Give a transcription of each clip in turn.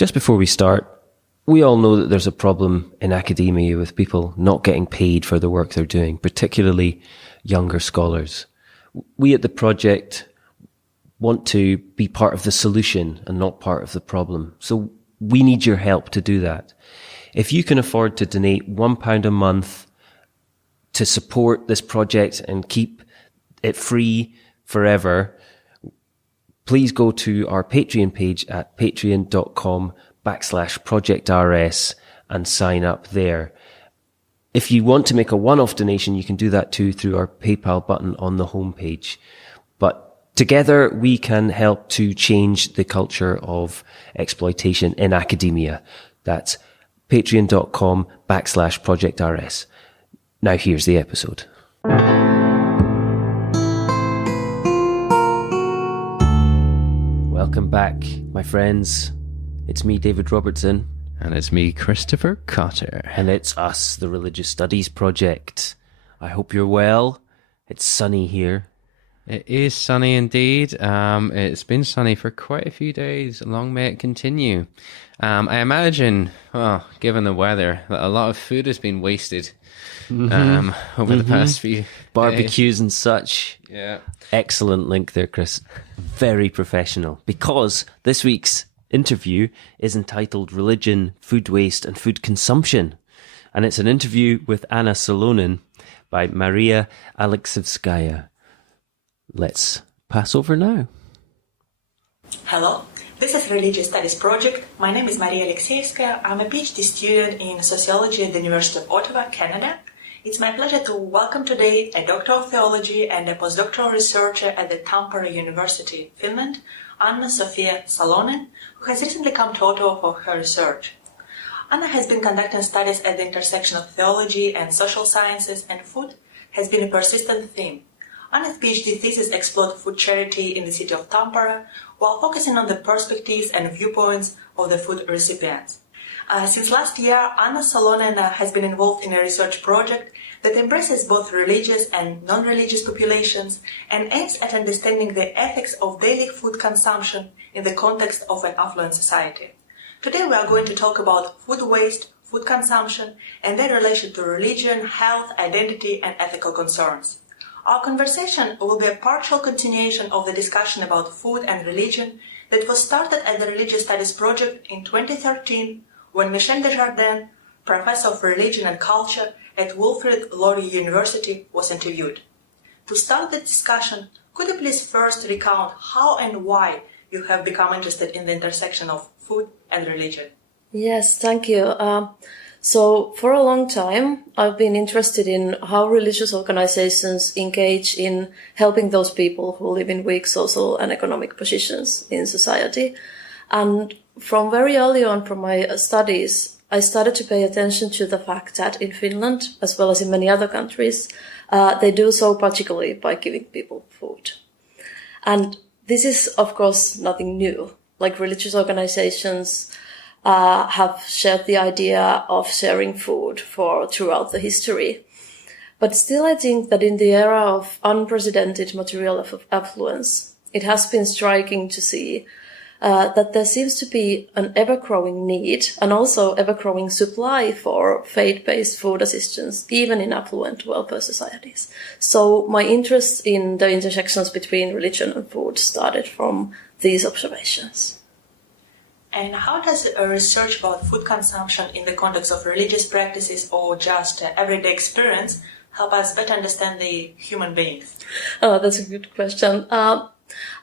Just before we start, we all know that there's a problem in academia with people not getting paid for the work they're doing, particularly younger scholars. We at the project want to be part of the solution and not part of the problem. So we need your help to do that. If you can afford to donate £1 a month to support this project and keep it free forever, please go to our Patreon page at patreon.com/projectrs and sign up there. If you want to make a one-off donation, you can do that too through our PayPal button on the homepage. But together we can help to change the culture of exploitation in academia. That's patreon.com/projectrs. Now here's the episode. Welcome back, my friends. It's me, David Robertson. And it's me, Christopher Cotter. And it's us, the Religious Studies Project. I hope you're well. It's sunny here. It is sunny indeed. It's been sunny for quite a few days. Long may it continue. I imagine, given the weather, that a lot of food has been wasted over the past few barbecues days. And such. Yeah. Excellent link there, Chris. Very professional. Because this week's interview is entitled Religion, Food Waste and Food Consumption. And it's an interview with Anna Salonen by Mariia Alekseevskaia. Let's pass over now. Hello, this is Religious Studies Project. My name is Mariia Alekseevskaia. I'm a PhD student in sociology at the University of Ottawa, Canada. It's my pleasure to welcome today a Doctor of Theology and a postdoctoral researcher at the Tampere University, Finland, Anna-Sofia Salonen, who has recently come to Ottawa for her research. Anna has been conducting studies at the intersection of theology and social sciences, and food has been a persistent theme. Anna's PhD thesis explored food charity in the city of Tampere, while focusing on the perspectives and viewpoints of the food recipients. Since last year, Anna Salonen has been involved in a research project that embraces both religious and non-religious populations and aims at understanding the ethics of daily food consumption in the context of an affluent society. Today we are going to talk about food waste, food consumption, and their relation to religion, health, identity, and ethical concerns. Our conversation will be a partial continuation of the discussion about food and religion that was started at the Religious Studies Project in 2013 when Michel Desjardins, professor of religion and culture at Wilfrid Laurier University, was interviewed. To start the discussion, could you please first recount how and why you have become interested in the intersection of food and religion? Yes, thank you. So for a long time, I've been interested in how religious organizations engage in helping those people who live in weak social and economic positions in society. And from very early on from my studies, I started to pay attention to the fact that in Finland, as well as in many other countries, they do so particularly by giving people food. And this is, of course, nothing new. Like religious organizations have shared the idea of sharing food throughout the history. But still, I think that in the era of unprecedented material affluence, it has been striking to see that there seems to be an ever-growing need and also ever-growing supply for faith-based food assistance, even in affluent welfare societies. So my interest in the intersections between religion and food started from these observations. And how does a research about food consumption in the context of religious practices or just everyday experience help us better understand the human beings? Oh, that's a good question.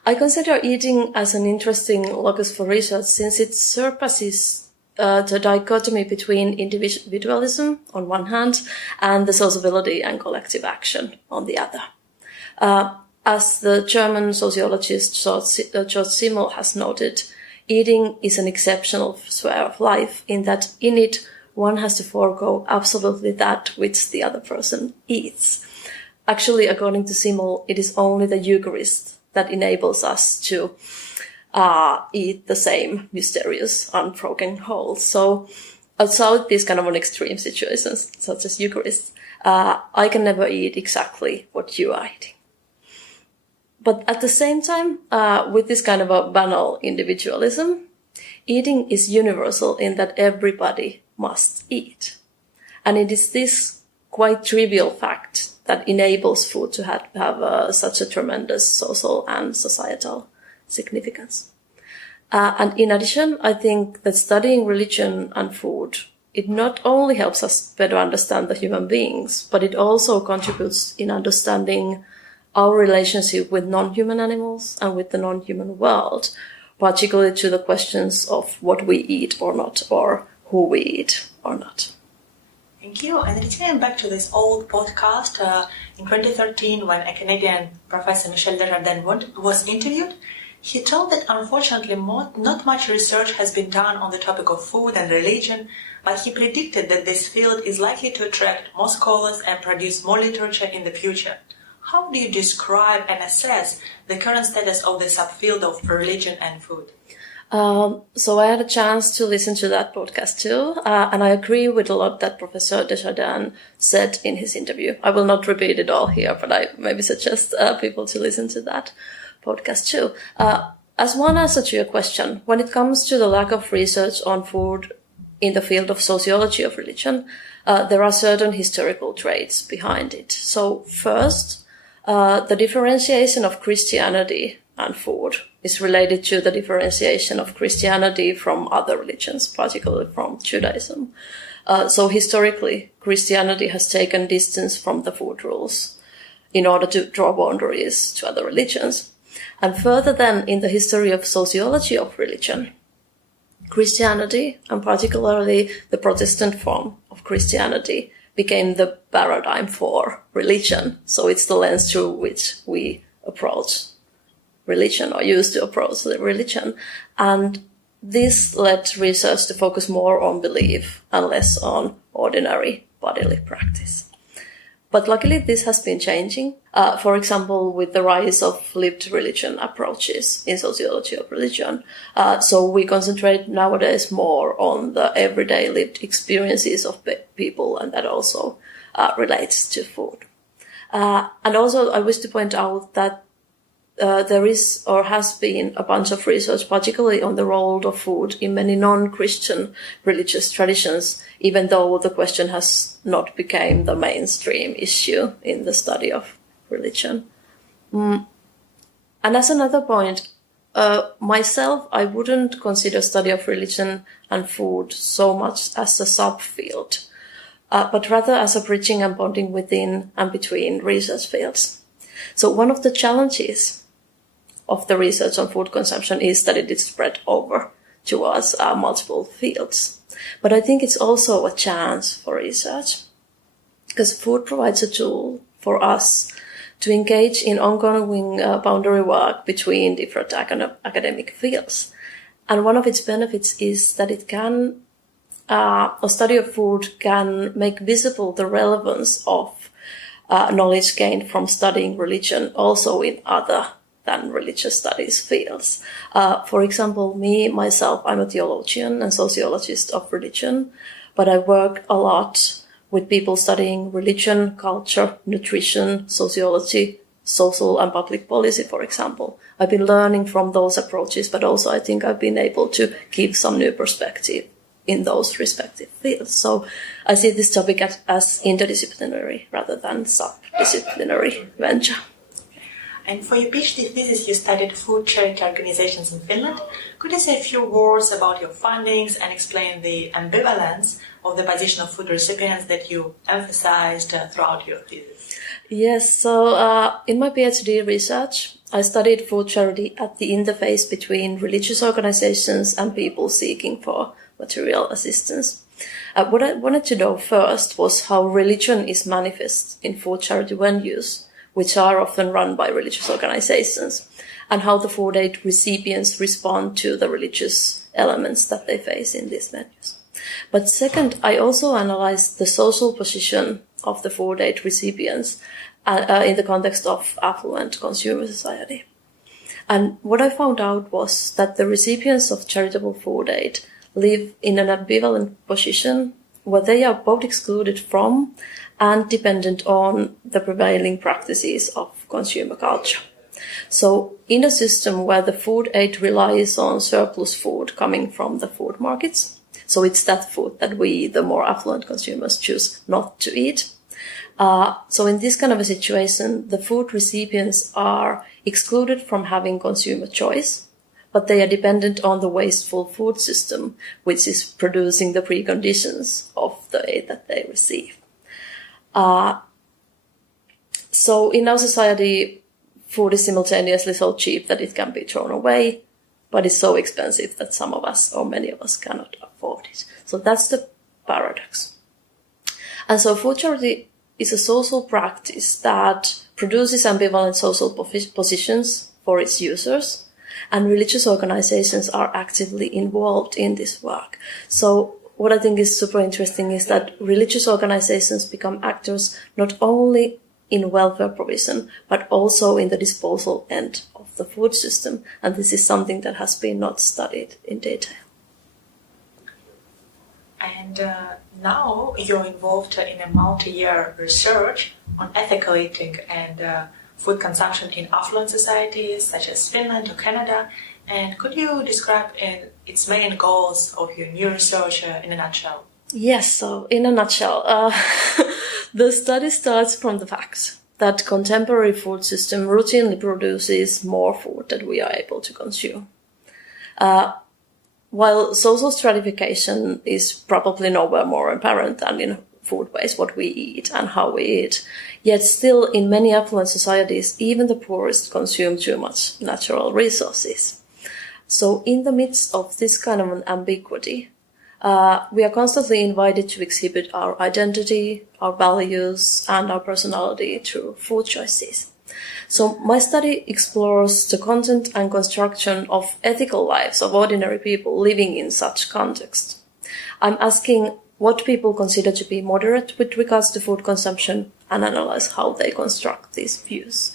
I consider eating as an interesting locus for research since it surpasses the dichotomy between individualism on one hand and the sociability and collective action on the other. As the German sociologist George Simmel has noted, eating is an exceptional sphere of life in that in it one has to forego absolutely that which the other person eats. Actually, according to Simmel, it is only the Eucharist that enables us to eat the same mysterious, unbroken whole. So outside these kind of extreme situations, such as Eucharist, I can never eat exactly what you are eating. But at the same time, with this kind of a banal individualism, eating is universal in that everybody must eat. And it is this quite trivial fact that enables food to have such a tremendous social and societal significance. And in addition, I think that studying religion and food, it not only helps us better understand the human beings, but it also contributes in understanding our relationship with non-human animals and with the non-human world, particularly to the questions of what we eat or not, or who we eat or not. Thank you. And returning back to this old podcast, in 2013, when a Canadian professor, Michel Desjardins, was interviewed, he told that unfortunately not much research has been done on the topic of food and religion, but he predicted that this field is likely to attract more scholars and produce more literature in the future. How do you describe and assess the current status of the subfield of religion and food? So I had a chance to listen to that podcast too, and I agree with a lot that Professor Desjardins said in his interview. I will not repeat it all here, but I maybe suggest people to listen to that podcast too. As one answer to your question, when it comes to the lack of research on food in the field of sociology of religion, there are certain historical traits behind it. So first, the differentiation of Christianity and food is related to the differentiation of Christianity from other religions, particularly from Judaism. So historically, Christianity has taken distance from the food rules in order to draw boundaries to other religions. And further then, in the history of sociology of religion, Christianity, and particularly the Protestant form of Christianity, became the paradigm for religion. So it's the lens through which we approach religion, or used to approach the religion. And this led research to focus more on belief and less on ordinary bodily practice. But luckily this has been changing. For example, with the rise of lived religion approaches in sociology of religion. So we concentrate nowadays more on the everyday lived experiences of people, and that also relates to food. And also I wish to point out that there is or has been a bunch of research, particularly on the role of food in many non-Christian religious traditions, even though the question has not become the mainstream issue in the study of religion. And as another point, myself, I wouldn't consider study of religion and food so much as a subfield, but rather as a bridging and bonding within and between research fields. So one of the challenges of the research on food consumption is that it is spread over towards multiple fields. But I think it's also a chance for research, because food provides a tool for us to engage in ongoing boundary work between different academic fields. And one of its benefits is that it can, a study of food can make visible the relevance of knowledge gained from studying religion also in other than religious studies fields. For example, myself, I'm a theologian and sociologist of religion, but I work a lot with people studying religion, culture, nutrition, sociology, social and public policy, for example. I've been learning from those approaches, but also I think I've been able to give some new perspective in those respective fields. So I see this topic as interdisciplinary rather than subdisciplinary venture. And for your PhD thesis, you studied food charity organizations in Finland. Could you say a few words about your findings and explain the ambivalence of the position of food recipients that you emphasized throughout your thesis? Yes, so in my PhD research, I studied food charity at the interface between religious organizations and people seeking for material assistance. What I wanted to know first was how religion is manifest in food charity venues, which are often run by religious organizations, and how the food aid recipients respond to the religious elements that they face in these venues. But second, I also analyzed the social position of the food aid recipients in the context of affluent consumer society. And what I found out was that the recipients of charitable food aid live in an ambivalent position where they are both excluded from and dependent on the prevailing practices of consumer culture. So in a system where the food aid relies on surplus food coming from the food markets, so it's that food that we, the more affluent consumers, choose not to eat. So in this kind of a situation, the food recipients are excluded from having consumer choice, but they are dependent on the wasteful food system, which is producing the preconditions of the aid that they receive. So in our society, food is simultaneously so cheap that it can be thrown away, but it's so expensive that some of us, or many of us, cannot afford it. So that's the paradox. And so food charity is a social practice that produces ambivalent social positions for its users, and religious organizations are actively involved in this work. So what I think is super interesting is that religious organizations become actors not only in welfare provision, but also in the disposal end of the food system. And this is something that has been not studied in detail. And now you're involved in a multi-year research on ethical eating and food consumption in affluent societies such as Finland or Canada. And could you describe its main goals of your new research in a nutshell? Yes, so in a nutshell, the study starts from the fact that contemporary food system routinely produces more food than we are able to consume. While social stratification is probably nowhere more apparent than in food waste, what we eat and how we eat, yet still in many affluent societies, even the poorest consume too much natural resources. So in the midst of this kind of an ambiguity, we are constantly invited to exhibit our identity, our values, and our personality through food choices. So my study explores the content and construction of ethical lives of ordinary people living in such context. I'm asking what people consider to be moderate with regards to food consumption and analyze how they construct these views.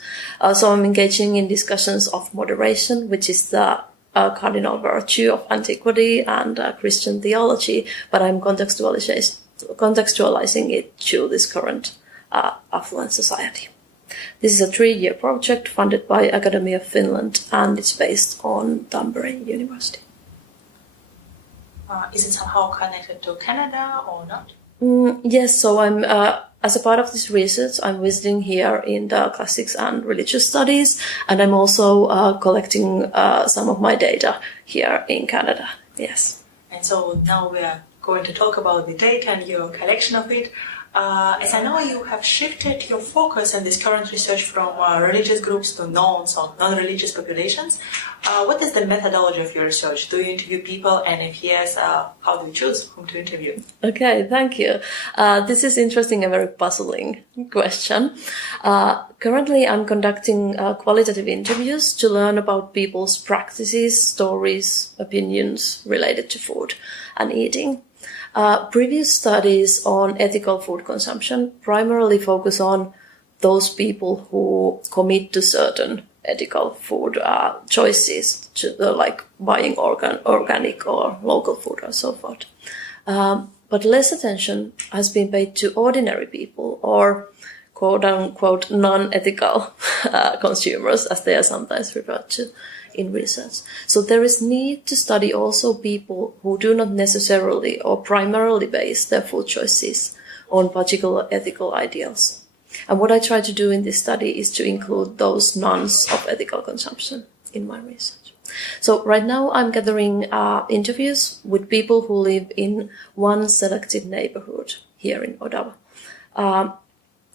So I'm engaging in discussions of moderation, which is the cardinal virtue of antiquity and Christian theology, but I'm contextualizing it to this current affluent society. This is a 3-year project funded by Academy of Finland, and it's based on Tampere University. Is it somehow connected to Canada or not? Yes, so I'm as a part of this research, I'm visiting here in the classics and religious studies, and I'm also collecting some of my data here in Canada. Yes. And so now we are going to talk about the data and your collection of it. As I know, you have shifted your focus in this current research from religious groups to non-religious populations. What is the methodology of your research? Do you interview people? And if yes, how do you choose whom to interview? Okay, thank you. This is interesting and very puzzling question. Currently, I'm conducting qualitative interviews to learn about people's practices, stories, opinions related to food and eating. Previous studies on ethical food consumption primarily focus on those people who commit to certain ethical food choices, like buying organic or local food or so forth. But less attention has been paid to ordinary people, or quote-unquote non-ethical consumers, as they are sometimes referred to in research. So there is need to study also people who do not necessarily or primarily base their food choices on particular ethical ideals. And what I try to do in this study is to include those nuns of ethical consumption in my research. So right now I'm gathering interviews with people who live in one selected neighborhood here in Ottawa.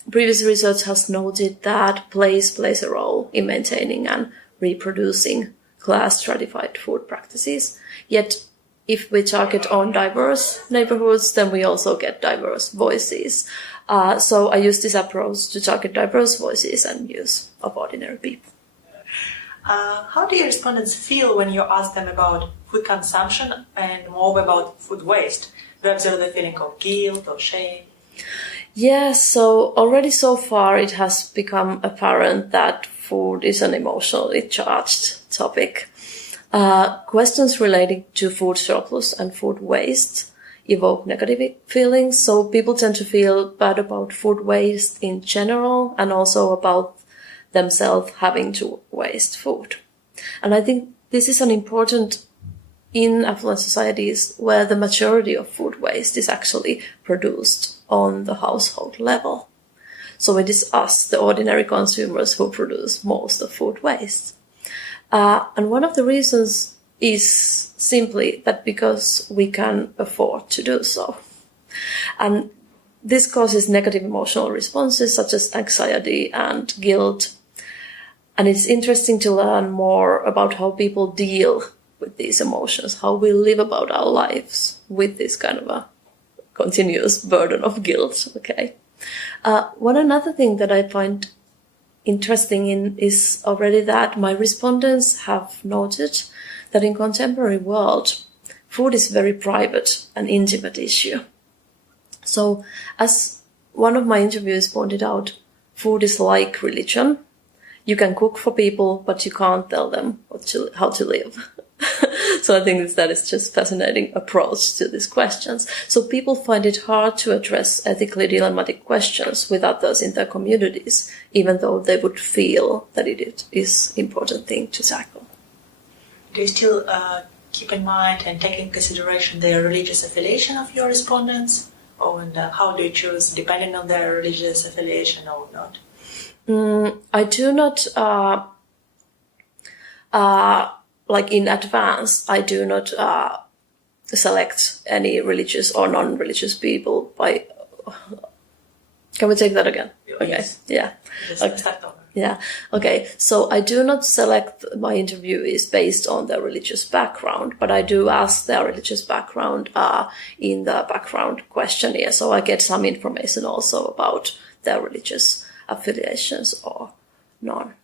Previous research has noted that place plays a role in maintaining and reproducing class-stratified food practices. Yet, if we target on diverse neighborhoods, then we also get diverse voices. So I use this approach to target diverse voices and views of ordinary people. How do your respondents feel when you ask them about food consumption and more about food waste? Do you observe the feeling of guilt or shame? Yes, so already so far it has become apparent that food is an emotionally charged topic. Questions relating to food surplus and food waste evoke negative feelings, so people tend to feel bad about food waste in general and also about themselves having to waste food. And I think this is an important in affluent societies where the majority of food waste is actually produced on the household level. So it is us, the ordinary consumers, who produce most of food waste. And one of the reasons is simply that because we can afford to do so. And this causes negative emotional responses such as anxiety and guilt. And it's interesting to learn more about how people deal with these emotions, how we live about our lives with this kind of a continuous burden of guilt. Okay. One another thing that I find interesting is already that my respondents have noted that in contemporary world, food is very private and intimate issue. So as one of my interviews pointed out, food is like religion. You can cook for people, but you can't tell them how to live. So I think that is just fascinating approach to these questions. So people find it hard to address ethically dilemmatic questions with others in their communities, even though they would feel that it is important thing to tackle. Do you still keep in mind and take in consideration the religious affiliation of your respondents? And how do you choose, depending on their religious affiliation or not? I do not, like in advance, I do not select any religious or non-religious people by... Can we take that again? Okay. Yes. Yeah. Okay. Start over. Yeah. Okay. So I do not select my interviewees based on their religious background, but I do ask their religious background in the background questionnaire. So I get some information also about their religious affiliations or none.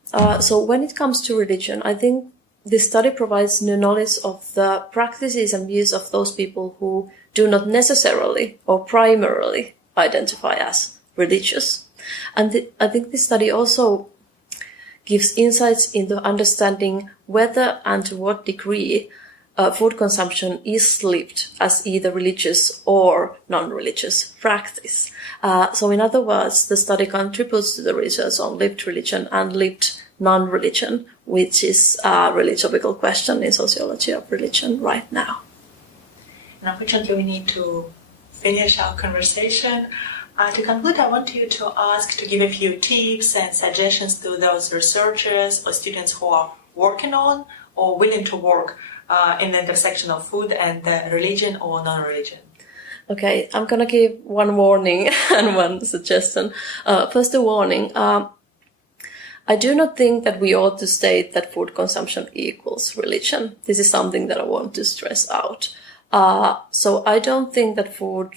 So when it comes to religion, I think this study provides new knowledge of the practices and views of those people who do not necessarily or primarily identify as religious. And I think this study also gives insights into understanding whether and to what degree food consumption is lived as either religious or non-religious practice. So in other words, the study contributes to the research on lived religion and lived non-religion, which is a really topical question in sociology of religion right now. And unfortunately, we need to finish our conversation. To conclude, I want you to give a few tips and suggestions to those researchers or students who are working on or willing to work in the intersection of food and religion or non-religion. Okay, I'm going to give one warning and one suggestion. First, a warning. I do not think that we ought to state that food consumption equals religion. This is something that I want to stress out. So I don't think that food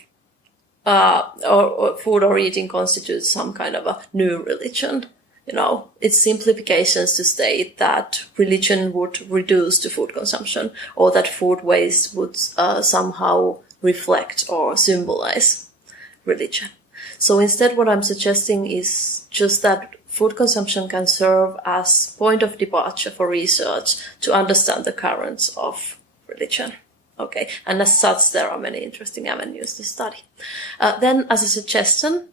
or eating constitutes some kind of a new religion. You know, it's simplifications to state that religion would reduce to food consumption or that food waste would somehow reflect or symbolize religion. So instead, what I'm suggesting is just that food consumption can serve as point of departure for research to understand the currents of religion. Okay, and as such, there are many interesting avenues to study. Then, as a suggestion,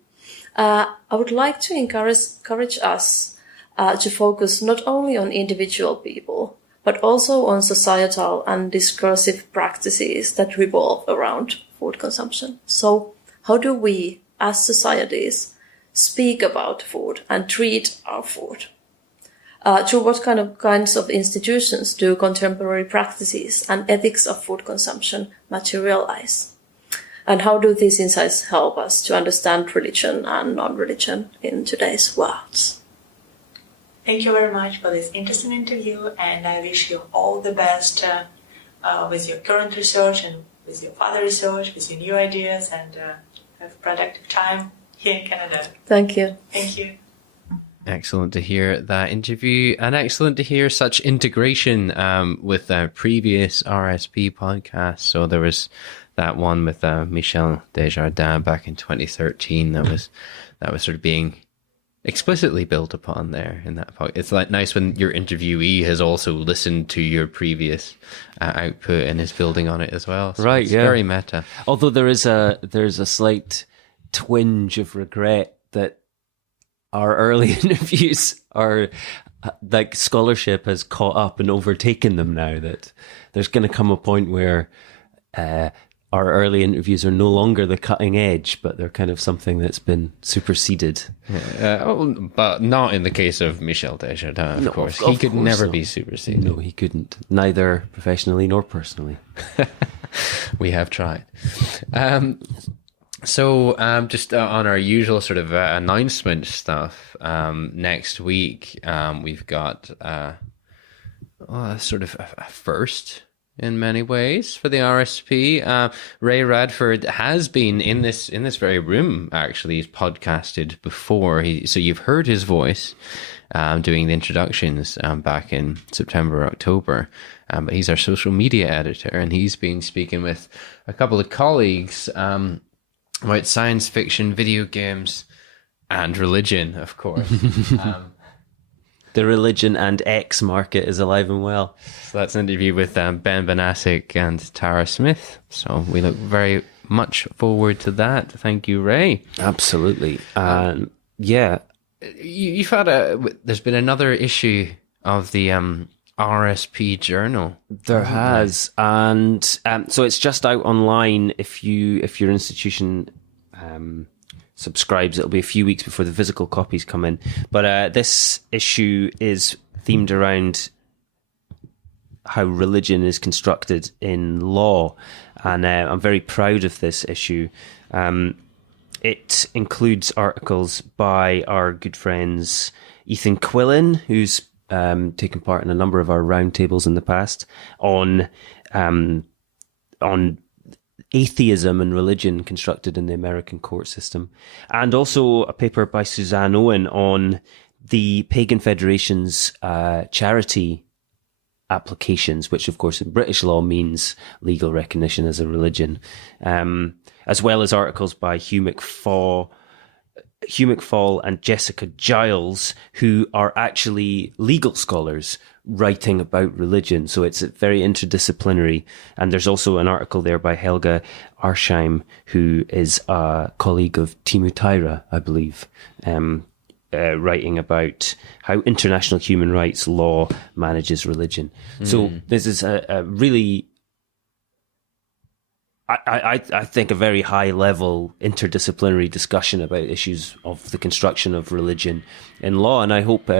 I would like to encourage us to focus not only on individual people, but also on societal and discursive practices that revolve around food consumption. So, how do we, as societies, speak about food and treat our food? Through what kinds of institutions do contemporary practices and ethics of food consumption materialize? And how do these insights help us to understand religion and non-religion in today's world? Thank you very much for this interesting interview, and I wish you all the best with your current research and with your further research, with your new ideas, and have productive time here in Canada. Thank you. Thank you. Excellent to hear that interview, and excellent to hear such integration with the previous RSP podcast. So there was that one with Michel Desjardins back in 2013 that was sort of being explicitly built upon there in that podcast. It's like nice when your interviewee has also listened to your previous output and is building on it as well. So right, it's yeah. very meta. Although there's a slight twinge of regret that our early interviews are like scholarship has caught up and overtaken them now, that there's going to come a point where our early interviews are no longer the cutting edge, but they're kind of something that's been superseded. But not in the case of Michel Desjardins, of course. He could never be superseded. No, he couldn't. Neither professionally nor personally. We have tried. So just on our usual sort of announcement stuff, next week we've got sort of a first in many ways for the RSP. Ray Radford has been in this very room, actually. He's podcasted before, so you've heard his voice doing the introductions back in September, October. But he's our social media editor, and he's been speaking with a couple of colleagues about science fiction, video games, and religion, of course. The religion and X market is alive and well. So that's an interview with Ben Banasic and Tara Smith. So we look very much forward to that. Thank you, Ray. Absolutely. Yeah. You've had there's been another issue of the RSP journal. There has. And so it's just out online. If your institution subscribes, it'll be a few weeks before the physical copies come in. But this issue is themed around how religion is constructed in law, and I'm very proud of this issue. It includes articles by our good friends Ethan Quillen, who's taken part in a number of our roundtables in the past on atheism and religion constructed in the American court system, and also a paper by Suzanne Owen on the Pagan Federation's charity applications, which of course in British law means legal recognition as a religion, as well as articles by Hugh McFall and Jessica Giles, who are actually legal scholars writing about religion. So it's very interdisciplinary. And there's also an article there by Helga Arsheim, who is a colleague of Timu Taira, I believe, writing about how international human rights law manages religion. So this is a really, I think, a very high level interdisciplinary discussion about issues of the construction of religion in law, and I hope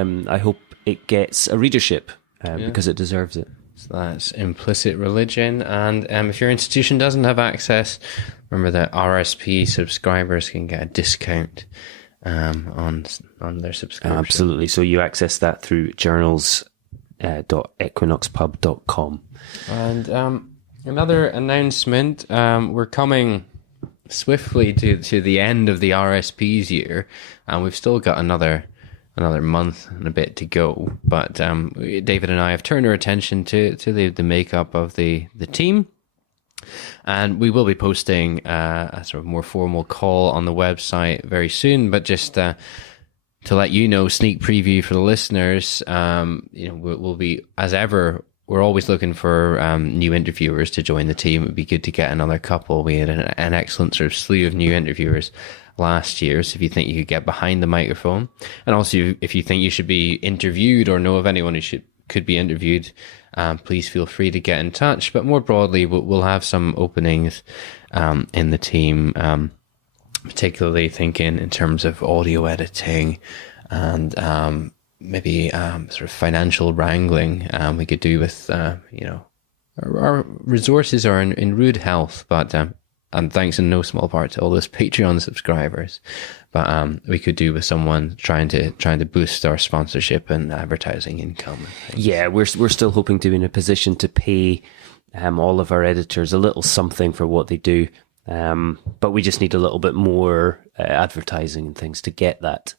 it gets a readership because it deserves it. So that's implicit religion, and if your institution doesn't have access, remember that RSP subscribers can get a discount on their subscription. Absolutely. So you access that through journals.equinoxpub.com. And another announcement, we're coming swiftly to the end of the RSP's year, and we've still got another month and a bit to go. But David and I have turned our attention to the makeup of the team, and we will be posting a sort of more formal call on the website very soon. But just to let you know, sneak preview for the listeners, we'll be, as ever, we're always looking for new interviewers to join the team. It would be good to get another couple. We had an excellent sort of slew of new interviewers last year. So if you think you could get behind the microphone, and also if you think you should be interviewed or know of anyone who could be interviewed, please feel free to get in touch. But more broadly, we'll have some openings in the team, particularly thinking in terms of audio editing and maybe sort of financial wrangling we could do with, our resources are in rude health, but and thanks in no small part to all those Patreon subscribers, but we could do with someone trying to boost our sponsorship and advertising income. Yeah, we're still hoping to be in a position to pay all of our editors a little something for what they do, but we just need a little bit more advertising and things to get that.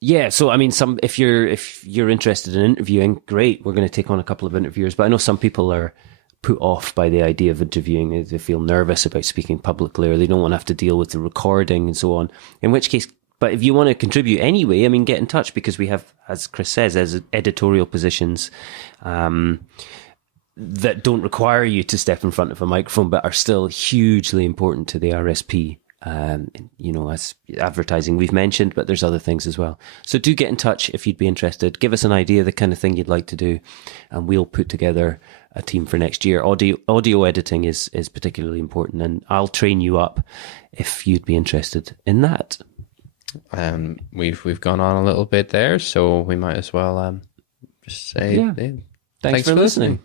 Yeah, so I mean, if you're interested in interviewing, great. We're going to take on a couple of interviewers, but I know some people are put off by the idea of interviewing. They feel nervous about speaking publicly, or they don't want to have to deal with the recording and so on. In which case, but if you want to contribute anyway, I mean, get in touch, because we have, as Chris says, as editorial positions that don't require you to step in front of a microphone, but are still hugely important to the RSP. as advertising we've mentioned, but there's other things as well. So do get in touch if you'd be interested. Give us an idea of the kind of thing you'd like to do, and we'll put together a team for next year. Audio editing is particularly important, and I'll train you up if you'd be interested in that. We've gone on a little bit there, so we might as well just say Thanks for listening.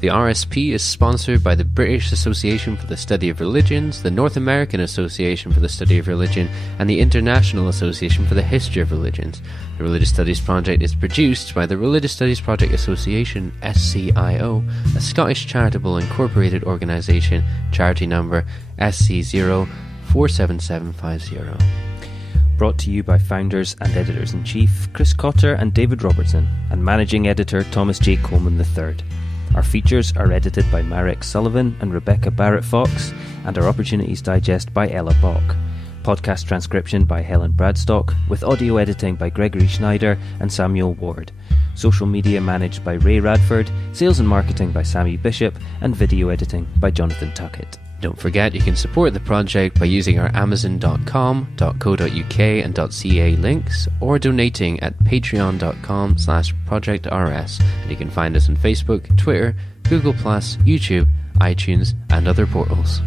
The RSP is sponsored by the British Association for the Study of Religions, the North American Association for the Study of Religion, and the International Association for the History of Religions. The Religious Studies Project is produced by the Religious Studies Project Association, SCIO, a Scottish charitable incorporated organisation, charity number SC047750. Brought to you by founders and editors-in-chief Chris Cotter and David Robertson, and managing editor Thomas J. Coleman III. Our features are edited by Marek Sullivan and Rebecca Barrett-Fox, and our Opportunities Digest by Ella Bock. Podcast transcription by Helen Bradstock, with audio editing by Gregory Schneider and Samuel Ward. Social media managed by Ray Radford, sales and marketing by Sammy Bishop, and video editing by Jonathan Tuckett. Don't forget you can support the project by using our amazon.com, .co.uk and .ca links, or donating at patreon.com/projectrs, and you can find us on Facebook, Twitter, Google+, YouTube, iTunes and other portals.